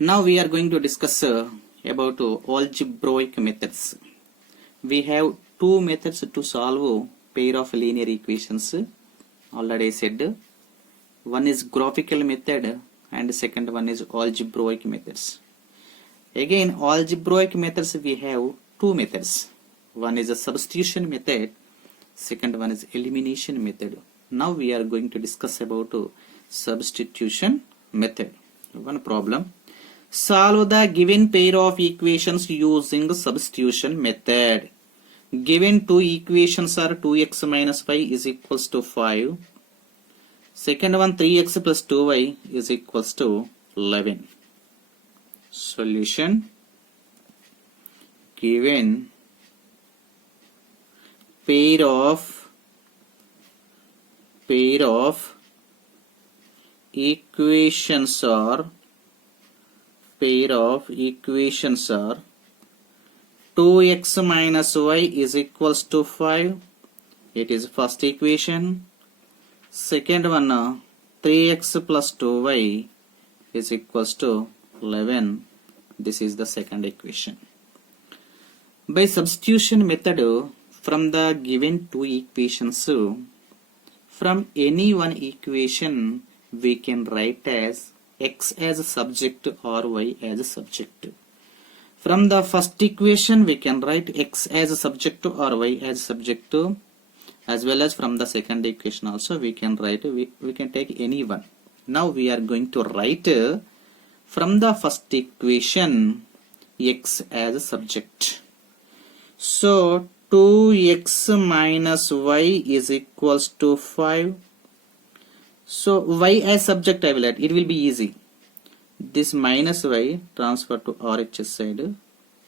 Now we are going to discuss about algebraic methods. We have two methods to solve pair of linear equations. Already said, one is graphical method and second one is algebraic methods. Again, algebraic methods we have two methods. One is a substitution method, second one is elimination method. Now we are going to discuss about substitution method. One problem. Solve the given pair of equations using substitution method. Given two equations are 2x minus 5 is equals to 5. Second one 3x plus 2y is equals to 11. Solution. Given pair of equations are 2x minus y is equals to 5. It is first equation. Second one 3x plus 2y is equals to 11. This is the second equation. By substitution method, from the given two equations, from any one equation we can write as x as a subject or y as a subject. From the first equation we can write x as a subject or y as a subject, as well as from the second equation also we can write, we can take any one. Now we are going to write from the first equation x as a subject. So 2x minus y is equals to 5. So y as subject I will add, it will be easy. This minus y transfer to RHS side,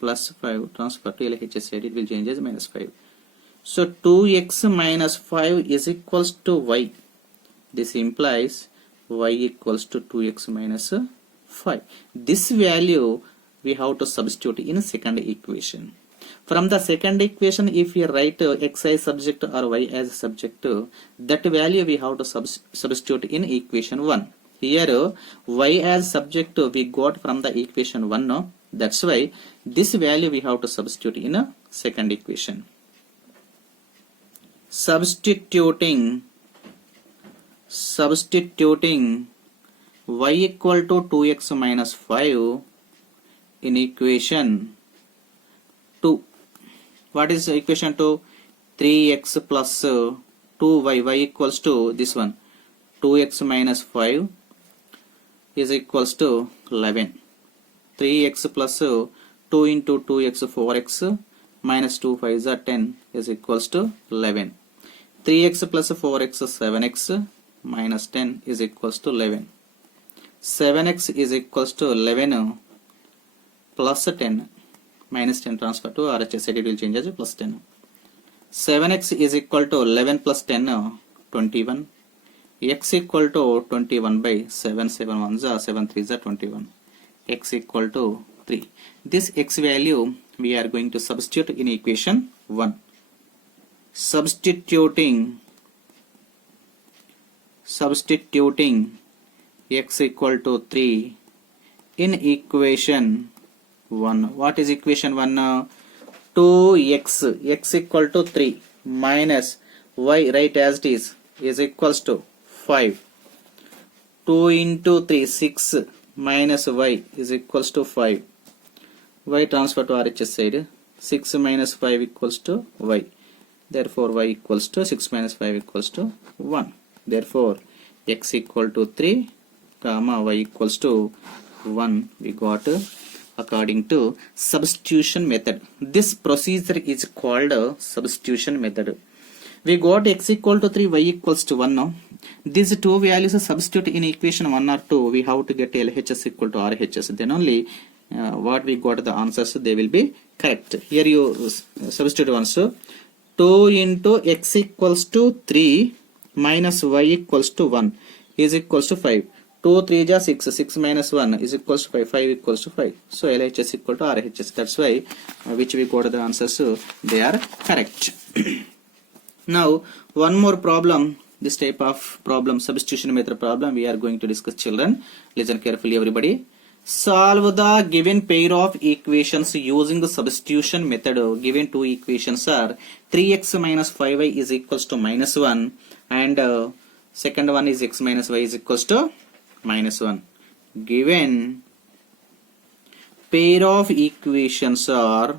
plus 5 transfer to LHS side, it will change as minus 5. So 2x minus 5 is equals to y. This implies y equals to 2x minus 5. This value we have to substitute in second equation. From the second equation, if we write x as subject or y as subject, that value we have to substitute in equation 1. Here y as subject we got from the equation 1, no? That's why this value we have to substitute in a second equation. Substituting y equal to 2x minus 5 in equation 2. What is equation 2? 3x plus 2y, y equals to this one, 2x minus 5 is equals to 11. 3x plus 2 into 2x 4x minus 2 5 are 10 is equals to 11. 3x plus 4x 7x minus 10 is equals to 11. 7x is equals to 11 plus 10 minus 10 transfer to RHS side, it will change as plus 10. 7x is equal to 11 plus 10 21. X equal to 21 by 7 7 1s are 7 3s are 21. X equal to 3. This x value we are going to substitute in equation 1. Substituting x equal to 3 in equation 1. What is equation 1 now? 2x x equal to 3 minus y, right as it is equals to 5. 2 into 3 6 minus y is equals to 5. Y transfer to RHS side, 6 minus 5 equals to y. Therefore y equals to 6 minus 5 equals to 1. Therefore x equal to 3 comma y equals to 1 we got according to substitution method. This procedure is called substitution method. We got x equal to 3, y equals to 1 now. These two values substitute in equation 1 or 2, we have to get LHS equal to RHS. Then only what we got the answers, they will be correct. Here you substitute once. 2 into x equals to 3 minus y equals to 1 is equals to 5. 2 3 is 6, 6 minus 1 is equals to 5, 5 equals to 5. So LHS equal to RHS. That's why which we got the answers, they are correct. Now one more problem, this type of problem, substitution method problem, we are going to discuss, children. Listen carefully everybody. Solve the given pair of equations using the substitution method. Given two equations are 3x minus 5y is equals to minus 1 and second one is x minus y is equals to minus 1. Given pair of equations are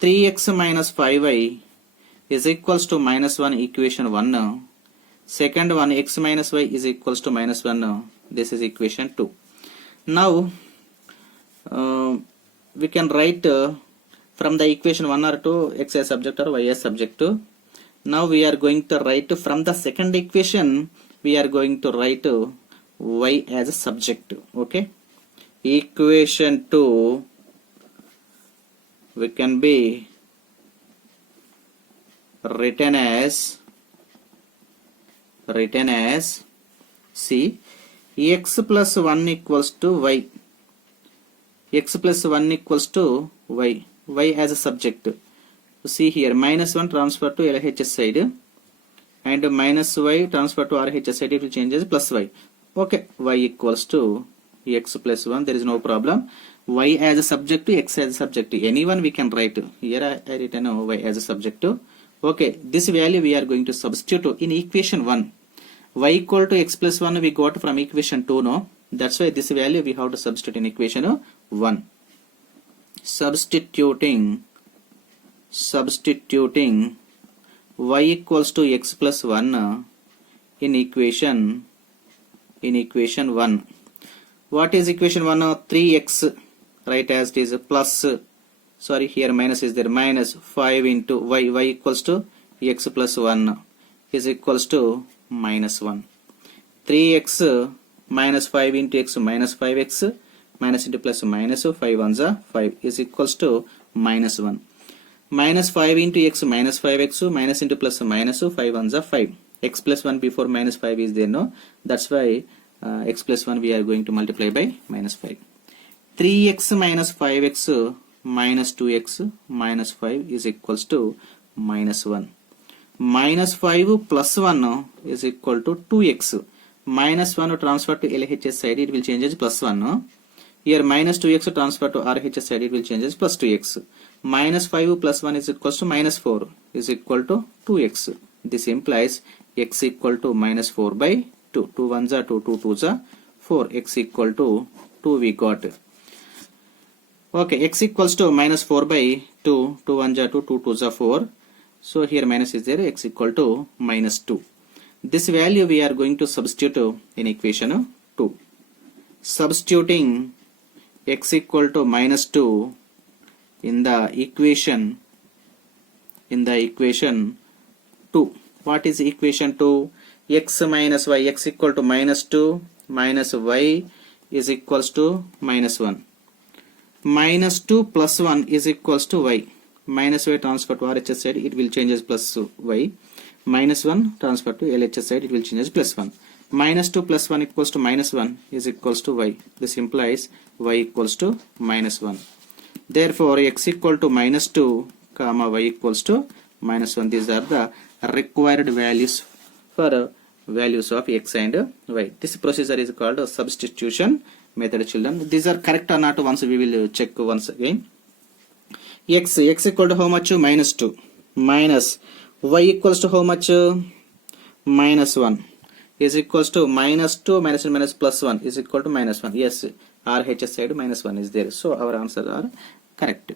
3x minus 5y is equals to minus 1 equation 1. Second one x minus y is equals to minus 1. This is equation 2. Now we can write from the equation 1 or 2 x as subject or y as subject. Now we are going to write from the second equation, we are going to write y as a subject. Okay, equation 2 we can be written as see x plus 1 equals to y, x plus 1 equals to y, y as a subject. See here, minus 1 transfer to LHS side and minus y transfer to RHS side, it will change as plus y. Okay, y equals to x plus 1, there is no problem. Y as a subject, x as a subject, anyone we can write. Here I written y as a subject. Okay, this value we are going to substitute in equation 1. Y equal to x plus 1 we got from equation 2, no? That's why this value we have to substitute in equation 1. Substituting y equals to x plus 1 in equation 1. What is equation 1? 3x, right, as it is, plus, sorry, here minus is there, minus 5 into y equals to x plus 1 is equals to minus 1. 3x minus 5 into x minus 5x minus into plus minus 5 ones are 5 is equals to minus 1. Minus 5 into x minus 5x minus into plus minus 5 ones are 5. X plus 1 before minus 5 is there, no? That's why x plus 1 we are going to multiply by minus 5. 3x minus 5x minus 2x minus 5 is equals to minus 1. Minus 5 plus 1 is equal to 2x. Minus 1 transfer to LHS side, it will change as plus 1. Here minus 2x transfer to RHS side, it will change as plus 2x. Minus 5 plus 1 is equals to minus 4 is equal to 2x. This implies x equal to minus 4 by 2. 2 ones are 2, 2 twos are 4. X equal to 2 we got. Okay, x equals to minus 4 by 2. 2 ones are 2, 2 twos are 4. So here minus is there, x equal to minus 2. This value we are going to substitute in equation 2. Substituting x equal to minus 2 in the equation 2. What is equation 2? X minus y, x equal to minus 2 minus y is equals to minus 1. Minus 2 plus 1 is equals to y. Minus y transfer to RHS side, it will change as plus y. Minus 1 transfer to LHS side, it will change as plus 1. Minus 2 plus 1 equals to minus 1 is equals to y. This implies y equals to minus 1. Therefore, x equal to minus 2 comma y equals to minus 1. These are the required values for values of x and y. This procedure is called substitution method, children. These are correct or not, once we will check once again. X equal to how much? Minus 2. Minus y equals to how much? Minus 1 is equals to minus 2 minus and minus plus 1 is equal to minus 1. Yes, RHS side minus 1 is there. So our answers are correct.